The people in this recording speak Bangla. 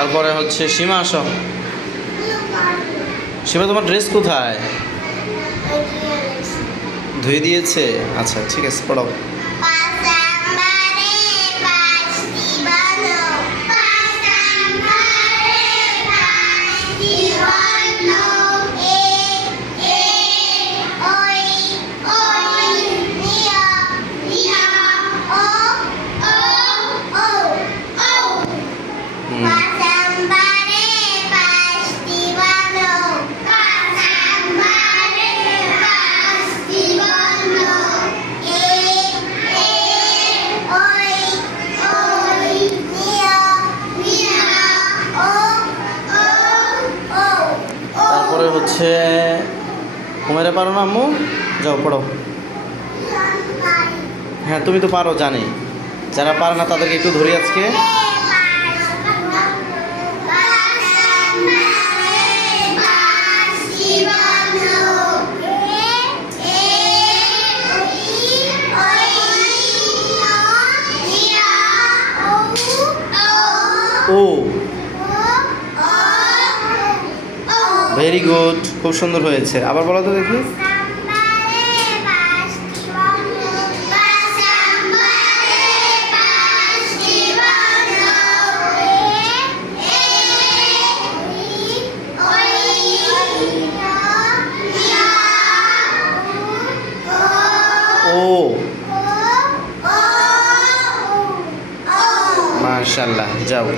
তারপরে হচ্ছে সীমা, আসো। সীমা, তোমার ড্রেস কোথায়? ধুয়ে দিয়েছে? আচ্ছা, ঠিক আছে, পড়াও। তারপরে হচ্ছে হুমেরা, পারো না আম্মু? যাও পড়ো। হ্যাঁ, তুমি তো পারো জানি। যারা পারে না তাদেরকে একটু ধরি আজকে। ও, ভেরি গুড, খুব সুন্দর হয়েছে। আবার বলো তো দেখি। ও, মাশাআল্লাহ, যাও।